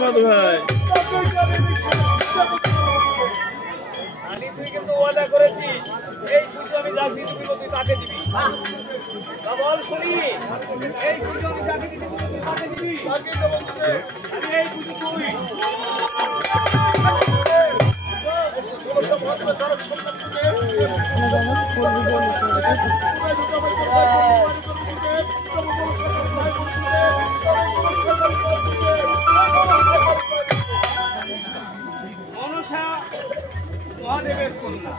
মাধু ভাই কিন্তু ওয়াদা করেছিস এই পুজো আমি যাকে দিবি তুই তাকে দিবি বল শুনি এই পুজো আমি যাকে দিবি তুই তাকে দিবি এই পুজো তুই মনসা মহাদেবের কন্যা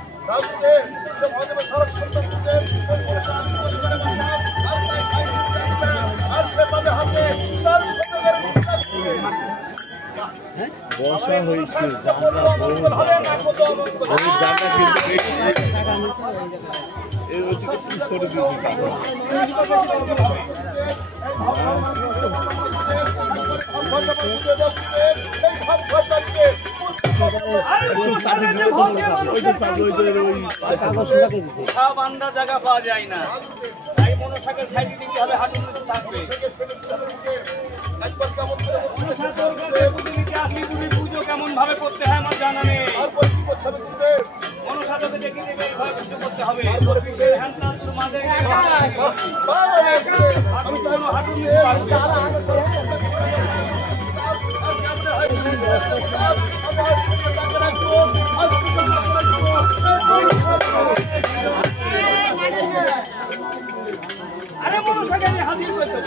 বর্ষা হয়েছে বান্দা জায়গা পাওয়া যায় না তাই মনসাকে সাইডে দিতে হবে হাঁটুর মতো থাকবে পুজো কেমন ভাবে করতে হয় আমার জানা নেই মনসাকে দেখে দেখে এইভাবে পুজো করতে হবে আরে মনসাকে হাজির করতে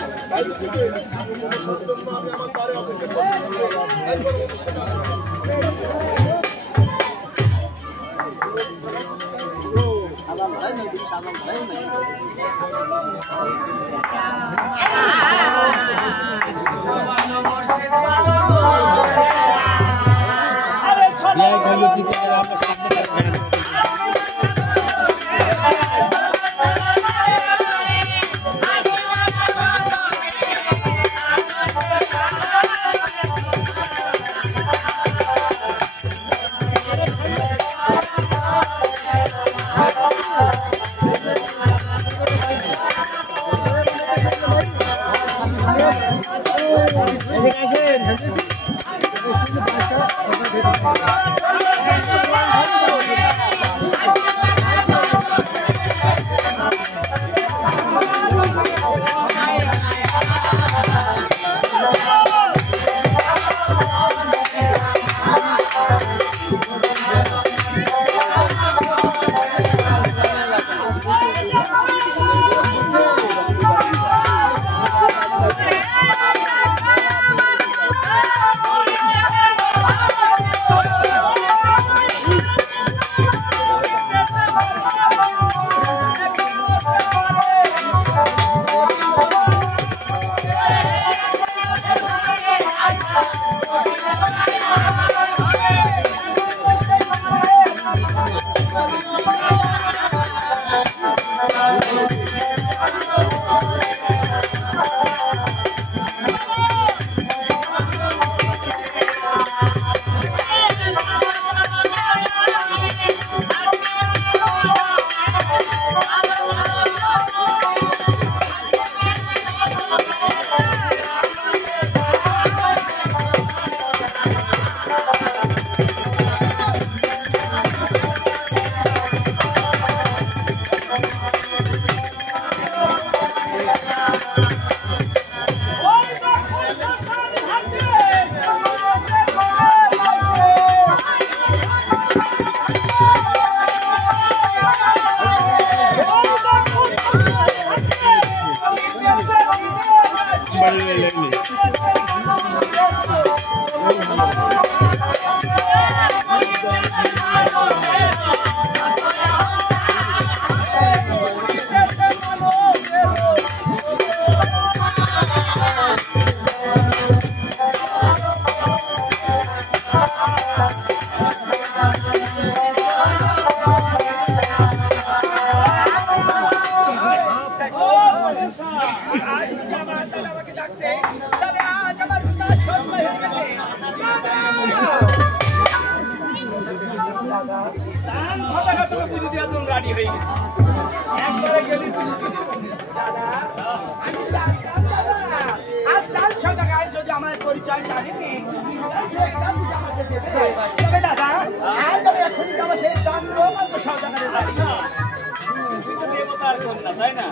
দেবতার কন্যা তাই না?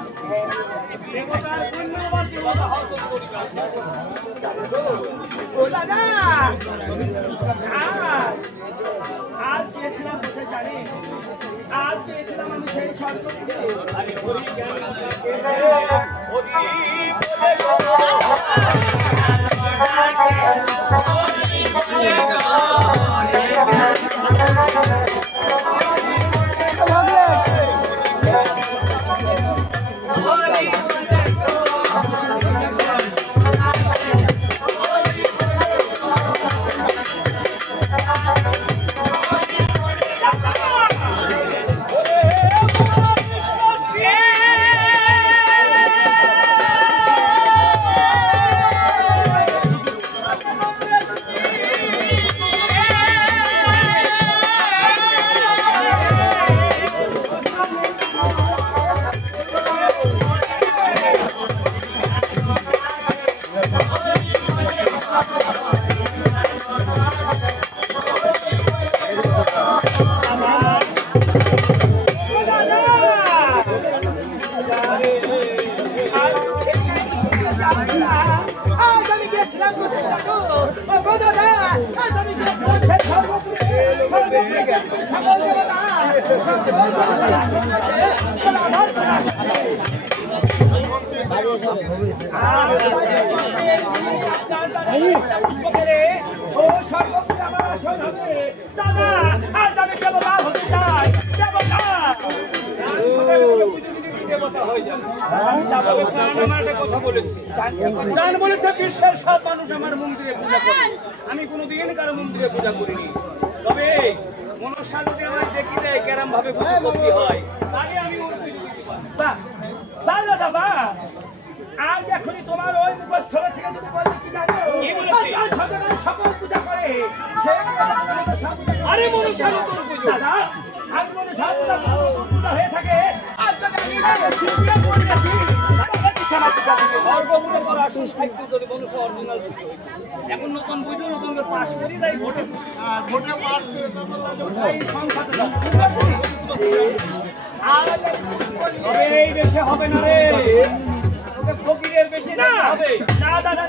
দেবতার কন্যা আবার দেবতা হওয়ার কোনো পরিচয় আজ গিয়েছিলাম কোথায় জানি? আজ গিয়েছিলাম আমি সেই স্বর্গপুরে। আরে হরি জ্ঞান বিশ্বের সব মানুষ আমার মন্দিরে পূজা করে। আমি কোনোদিন কারো মন্দিরে পূজা করিনি। তবে মনসা যদি আমার দেখি দেয় কেরম ভাবে পুজো করতে হয় তাহলে আমি দাদা আজ এখনই তোমার ওই মুখস্থল থেকে যদি বলি কি জানো সকল পূজা করে। আরে মনসা দাদা আজ মনসা পূজা হয়ে থাকে আজ এখন নতুন বুঝো নতুন পাশ করি তাই ভোটে পাশ করে এই দেশে হবে না রে, ফকিরের বেশি না হবে না দাদা।